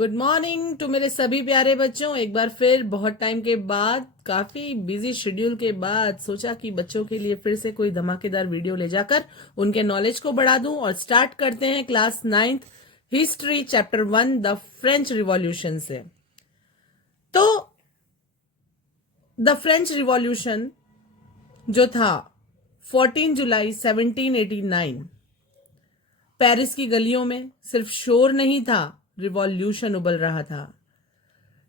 Good morning to मेरे सभी प्यारे बच्चों। एक बार फिर बहुत टाइम के बाद, काफी बिजी शेड्यूल के बाद सोचा कि बच्चों के लिए फिर से कोई धमाकेदार वीडियो ले जाकर उनके नॉलेज को बढ़ा दूं। और स्टार्ट करते हैं class 9th history chapter 1 the French revolution से। तो द फ्रेंच रिवॉल्यूशन जो था 14 जुलाई 1789, पेरिस की गलियों में सिर्फ शोर नहीं था, रिवॉल्यूशन उबल रहा था।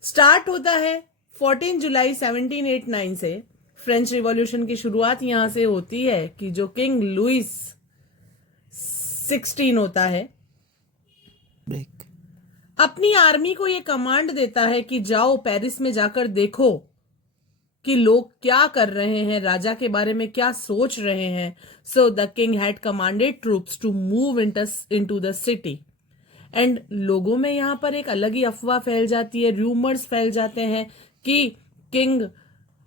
स्टार्ट होता है 14 जुलाई 1789 से। फ्रेंच रिवॉल्यूशन की शुरुआत यहां से होती है कि जो किंग लुइस 16 होता है, अपनी आर्मी को यह कमांड देता है कि जाओ पेरिस में जाकर देखो कि लोग क्या कर रहे हैं, राजा के बारे में क्या सोच रहे हैं। So the king had commanded troops to move into the city. And लोगों में यहां पर एक अलग ही अफवाह फैल जाती है, रूमर्स फैल जाते हैं कि किंग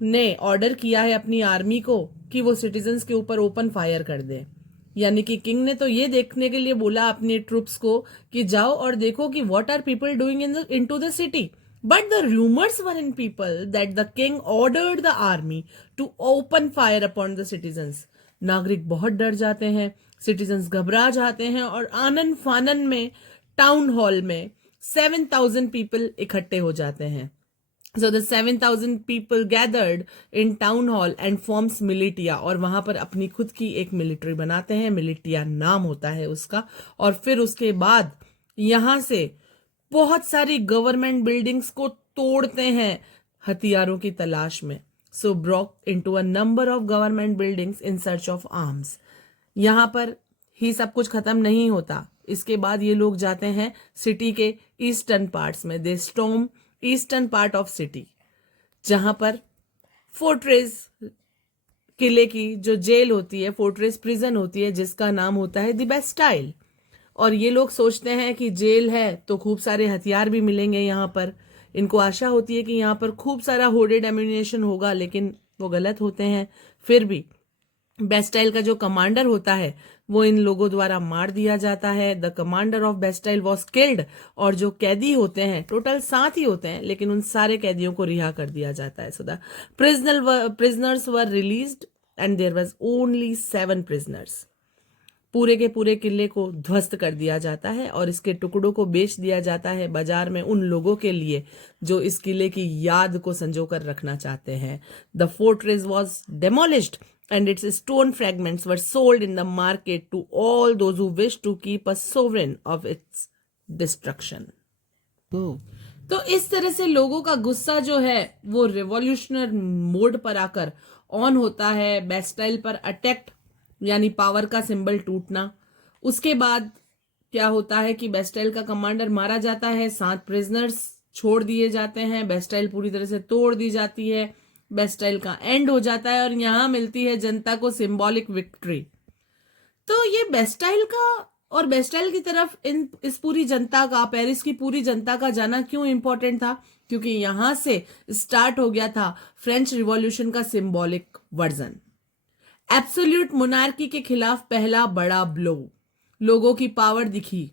ने ऑर्डर किया है अपनी आर्मी को कि वो सिटीजन्स के ऊपर ओपन फायर कर दे। यानी कि किंग ने तो ये देखने के लिए बोला अपने ट्रूप्स को कि जाओ और देखो कि what are people doing into the city. But the rumors were in people that the king ordered the army to open fire upon the citizens. नागरिक बहुत डर जाते हैं, सिटीजन्स घबरा जाते हैं और आनन फानन में टाउन हॉल में 7,000 पीपल इकट्ठे हो जाते हैं। So the 7,000 people gathered in town hall and forms militia, और वहां पर अपनी खुद की एक मिलिट्री बनाते हैं, मिलिटिया नाम होता है उसका। और फिर उसके बाद यहां से बहुत सारी गवर्नमेंट बिल्डिंग्स को तोड़ते हैं हथियारों की तलाश में। So broke into a number of government buildings in search of arms. यहां पर ही सब कुछ खत्म नहीं होता, इसके बाद ये लोग जाते हैं सिटी के ईस्टर्न पार्ट्स में। They storm eastern part of city, जहां पर फोर्ट्रेस, किले की जो जेल होती है, फोर्ट्रेस प्रिजन होती है, जिसका नाम होता है द बेस्टाइल। और ये लोग सोचते हैं कि जेल है तो खूब सारे हथियार भी मिलेंगे यहाँ पर। इनको आशा होती है कि यहाँ पर खूब सारा होर्डेड एम्यूनिशन होगा, लेकिन वो गलत होते हैं। फिर भी बेस्टाइल का जो कमांडर होता है वो इन लोगों द्वारा मार दिया जाता है। The commander of Bastille was killed. और जो कैदी होते हैं, टोटल 7 ही होते हैं, लेकिन उन सारे कैदियों को रिहा कर दिया जाता है। So the prisoners were released and there was only 7 prisoners. पूरे के पूरे किले को ध्वस्त कर दिया जाता है और इसके टुकड़ों को बेच दिया जाता है बाजार में उन लोगों के लिए जो इस किले की याद को संजो कर रखना चाहते हैं। The fortress was demolished and its stone fragments were sold in the market to all those who wished to keep a sovereign of its destruction. तो इस तरह से लोगों का गुस्सा जो है वो रिवॉल्यूशनर मोड पर आकर ऑन होता है। बेस्टाइल पर अटैक यानी पावर का सिंबल टूटना। उसके बाद क्या होता है कि बेस्टाइल का कमांडर मारा जाता है, 7 प्रिजनर्स छोड़ दिए जाते हैं, बेस्टाइल पूरी तरह से तोड़ दी जाती है, बेस्टाइल का एंड हो जाता है और यहां मिलती है जनता को सिंबॉलिक विक्ट्री। तो ये बेस्टाइल का और बेस्टाइल की तरफ इस पूरी जनता का, पेरिस की पूरी जनता का जाना क्यों इंपॉर्टेंट था? क्योंकि यहां से स्टार्ट हो गया था फ्रेंच रिवॉल्यूशन का सिंबॉलिक वर्जन। एब्सोल्यूट मोनार्की के खिलाफ पहला बड़ा ब्लो। लोगों की पावर दिखी।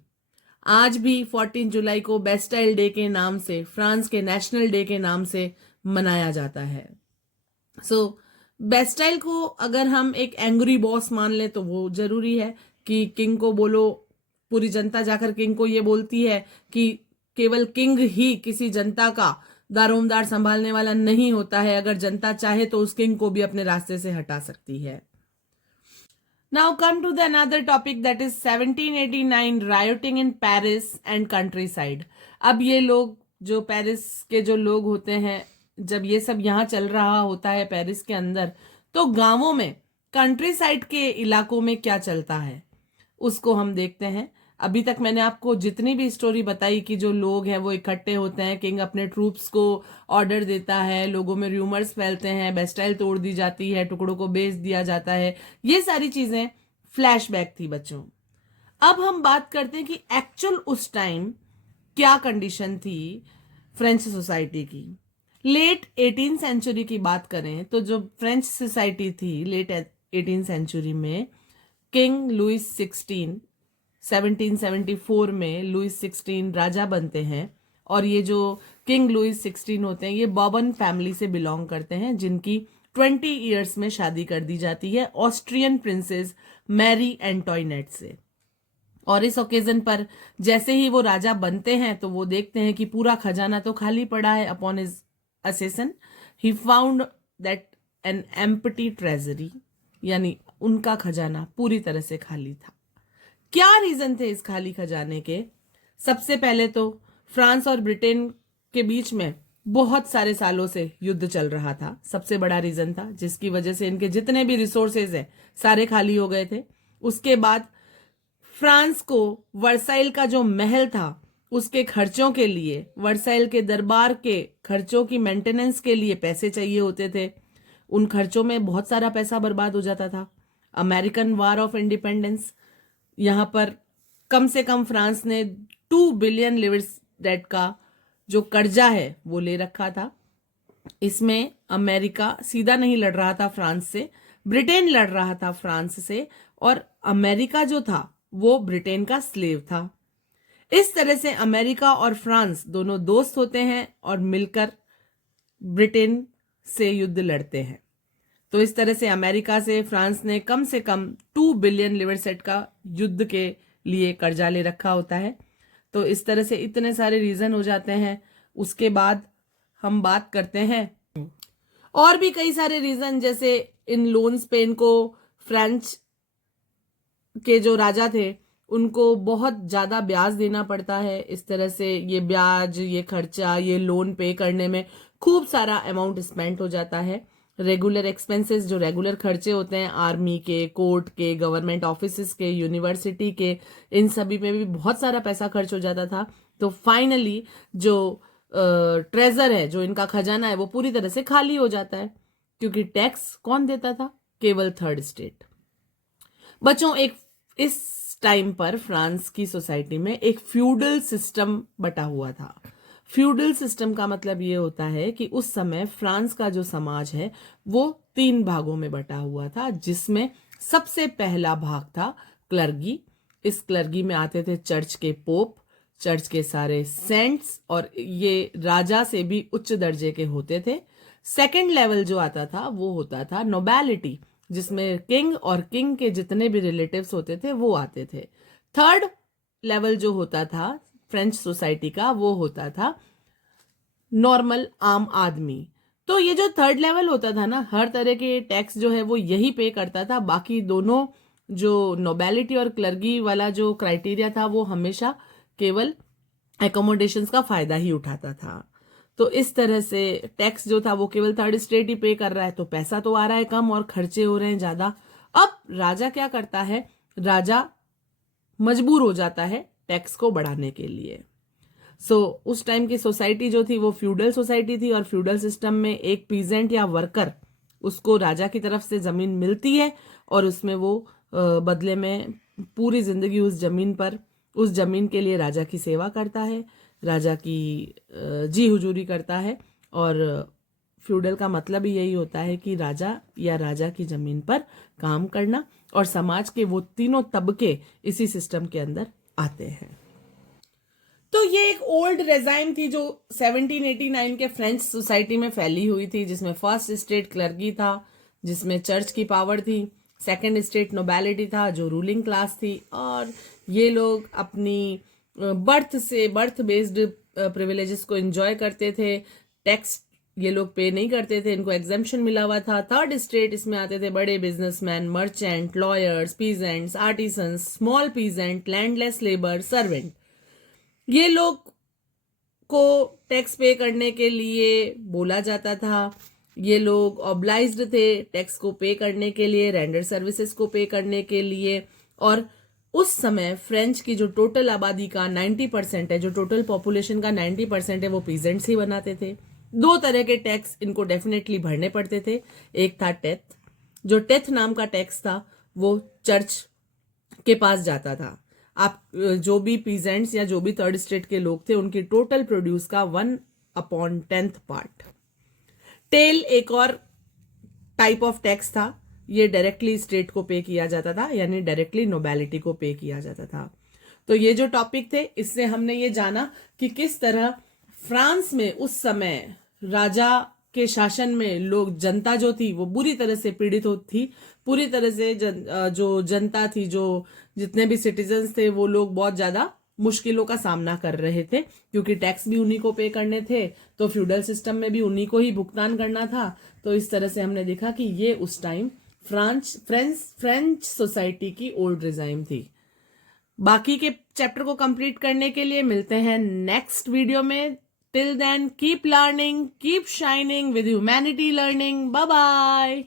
आज भी 14 जुलाई को बेस्टाइल डे के नाम से, फ्रांस के नेशनल डे के नाम से मनाया जाता है। सो बेस्टाइल को अगर हम एक एंग्री बॉस मान लें तो वो जरूरी है कि किंग को बोलो, पूरी जनता जाकर किंग को ये बोलती है कि केवल किंग ही किसी जनता का दारोमदार संभालने वाला नहीं होता है, अगर जनता चाहे तो उस किंग को भी अपने रास्ते से हटा सकती है। Now come to the another topic, that is 1789 rioting in Paris and countryside. अब ये लोग जो पेरिस के जो लोग होते हैं, जब ये सब यहाँ चल रहा होता है पेरिस के अंदर, तो गांवों में, कंट्री साइड के इलाकों में क्या चलता है उसको हम देखते हैं। अभी तक मैंने आपको जितनी भी स्टोरी बताई कि जो लोग हैं वो इकट्ठे होते हैं, किंग अपने ट्रूप्स को ऑर्डर देता है, लोगों में रूमर्स फैलते हैं, बेस्टाइल तोड़ दी जाती है, टुकड़ों को बेच दिया जाता है, ये सारी चीजें फ्लैशबैक थी बच्चों। अब हम बात करते हैं कि एक्चुअल उस टाइम क्या कंडीशन थी फ्रेंच सोसाइटी की। लेट 18th सेंचुरी की बात करें तो जो फ्रेंच सोसाइटी थी लेट 18th सेंचुरी में, किंग लुइस 16 1774 में लुइस 16 राजा बनते हैं और ये जो किंग लुइस 16 होते हैं ये बॉर्बन फैमिली से बिलोंग करते हैं, जिनकी 20 ईयर्स में शादी कर दी जाती है ऑस्ट्रियन प्रिंसेस मैरी एंटोइनेट से। और इस ओकेजन पर जैसे ही वो राजा बनते हैं तो वो देखते हैं कि पूरा खजाना तो खाली पड़ा है। Upon his assassin he found that an empty treasury, यानी उनका खजाना पूरी तरह से खाली था। क्या रीजन थे इस खाली खजाने के? सबसे पहले तो फ्रांस और ब्रिटेन के बीच में बहुत सारे सालों से युद्ध चल रहा था, सबसे बड़ा रीजन था, जिसकी वजह से इनके जितने भी रिसोर्सेज हैं सारे खाली हो गए थे। उसके बाद फ्रांस को वर्साइल का जो महल था उसके खर्चों के लिए, वर्साइल के दरबार के खर्चों की मेंटेनेंस के लिए पैसे चाहिए होते थे। उन खर्चों में बहुत सारा पैसा बर्बाद हो जाता था। अमेरिकन वार ऑफ इंडिपेंडेंस, यहाँ पर कम से कम फ्रांस ने 2 बिलियन लिवर्स डेट का जो कर्जा है वो ले रखा था। इसमें अमेरिका सीधा नहीं लड़ रहा था फ्रांस से, ब्रिटेन लड़ रहा था फ्रांस से, और अमेरिका जो था वो ब्रिटेन का स्लेव था। इस तरह से अमेरिका और फ्रांस दोनों दोस्त होते हैं और मिलकर ब्रिटेन से युद्ध लड़ते हैं। तो इस तरह से अमेरिका से फ्रांस ने कम से कम 2 बिलियन लिवरसेट का युद्ध के लिए कर्जा ले रखा होता है। तो इस तरह से इतने सारे रीजन हो जाते हैं। उसके बाद हम बात करते हैं और भी कई सारे रीजन, जैसे इन लोन्स पे इनको फ्रेंच के जो राजा थे उनको बहुत ज्यादा ब्याज देना पड़ता है। इस तरह से ये ब्याज, ये खर्चा, ये लोन पे करने में खूब सारा अमाउंट स्पेंड हो जाता है। रेगुलर एक्सपेंसेस, जो रेगुलर खर्चे होते हैं आर्मी के, कोर्ट के, गवर्नमेंट ऑफिसेस के, यूनिवर्सिटी के, इन सभी में भी बहुत सारा पैसा खर्च हो जाता था। तो फाइनली जो ट्रेजर है, जो इनका खजाना है, वो पूरी तरह से खाली हो जाता है, क्योंकि टैक्स कौन देता था? केवल थर्ड स्टेट। बच्चों, एक इस टाइम पर फ्रांस की सोसाइटी में एक फ्यूडल सिस्टम बटा हुआ था। फ्यूडल सिस्टम का मतलब ये होता है कि उस समय फ्रांस का जो समाज है वो 3 भागों में बटा हुआ था, जिसमें सबसे पहला भाग था क्लर्गी। इस क्लर्गी में आते थे चर्च के पोप, चर्च के सारे सेंट्स, और ये राजा से भी उच्च दर्जे के होते थे। सेकंड लेवल जो आता था वो होता था नोबैलिटी, जिसमें किंग और किंग के जितने भी रिलेटिव्स होते थे वो आते थे। थर्ड लेवल जो होता था फ्रेंच सोसाइटी का वो होता था नॉर्मल आम आदमी। तो ये जो थर्ड लेवल होता था ना, हर तरह के टैक्स जो है वो यही पे करता था। बाकी दोनों जो नोबैलिटी और क्लर्गी वाला जो क्राइटेरिया था वो हमेशा केवल एकोमोडेशंस का फायदा ही उठाता था। तो इस तरह से टैक्स जो था वो केवल थर्ड स्टेट ही पे कर रहा है, तो पैसा तो आ रहा है कम और खर्चे हो रहे हैं ज्यादा। अब राजा क्या करता है? राजा मजबूर हो जाता है टैक्स को बढ़ाने के लिए। उस टाइम की सोसाइटी जो थी वो फ्यूडल सोसाइटी थी, और फ्यूडल सिस्टम में एक पीजेंट या वर्कर, उसको राजा की तरफ से जमीन मिलती है और उसमें वो बदले में पूरी जिंदगी उस जमीन पर, उस जमीन के लिए राजा की सेवा करता है, राजा की जी हुजूरी करता है। और फ्यूडल का मतलब ही यही होता है कि राजा या राजा की जमीन पर काम करना, और समाज के वो तीनों तबके इसी सिस्टम के अंदर आते हैं। तो ये एक ओल्ड रेजाइम थी जो 1789 के फ्रेंच सोसाइटी में फैली हुई थी, जिसमें फर्स्ट स्टेट क्लर्गी था, जिसमें चर्च की पावर थी। सेकंड स्टेट नोबैलिटी था, जो रूलिंग क्लास थी, और ये लोग अपनी बर्थ बेस्ड प्रिविलेजेस को एंजॉय करते थे। टैक्स ये लोग पे नहीं करते थे, इनको एग्जेम्पशन मिला हुआ था। थर्ड स्टेट, इसमें आते थे बड़े businessman, merchant, lawyers, peasants, artisans, small peasant, landless labour, servant. ये लोग को टैक्स पे करने के लिए बोला जाता था। ये लोग ऑब्लाइज्ड थे टैक्स को पे करने के लिए, रेंडर सर्विसेज को पे करने के लिए। और उस समय फ्रेंच की जो टोटल आबादी का 90% है, जो टोटल पॉपुलेशन का 90% है, वो पीजेंट्स ही बनाते थे। 2 तरह के टैक्स इनको डेफिनेटली भरने पड़ते थे। एक था टेथ, जो टेथ नाम का टैक्स था वो चर्च के पास जाता था। आप जो भी पीजेंट्स या जो भी थर्ड स्टेट के लोग थे उनकी टोटल प्रोड्यूस का 1/10 पार्ट। टेल एक और टाइप ऑफ टैक्स था, ये डायरेक्टली स्टेट को पे किया जाता था, यानी डायरेक्टली नोबैलिटी को पे किया जाता था। तो ये जो टॉपिक थे, इससे हमने ये जाना कि किस तरह फ्रांस में उस समय राजा के शासन में लोग, जनता जो थी वो बुरी तरह से पीड़ित थी। पूरी तरह से जो जनता थी, जो जितने भी सिटीजन्स थे, वो लोग बहुत ज्यादा मुश्किलों का सामना कर रहे थे, क्योंकि टैक्स भी उन्हीं को पे करने थे, तो फ्यूडल सिस्टम में भी उन्हीं को ही भुगतान करना था। तो इस तरह से हमने देखा कि ये उस टाइम फ्रेंच सोसाइटी की ओल्ड रिजाइम थी। बाकी के चैप्टर को कंप्लीट करने के लिए मिलते हैं नेक्स्ट वीडियो में। Till then keep learning, keep shining with humanity learning. Bye bye.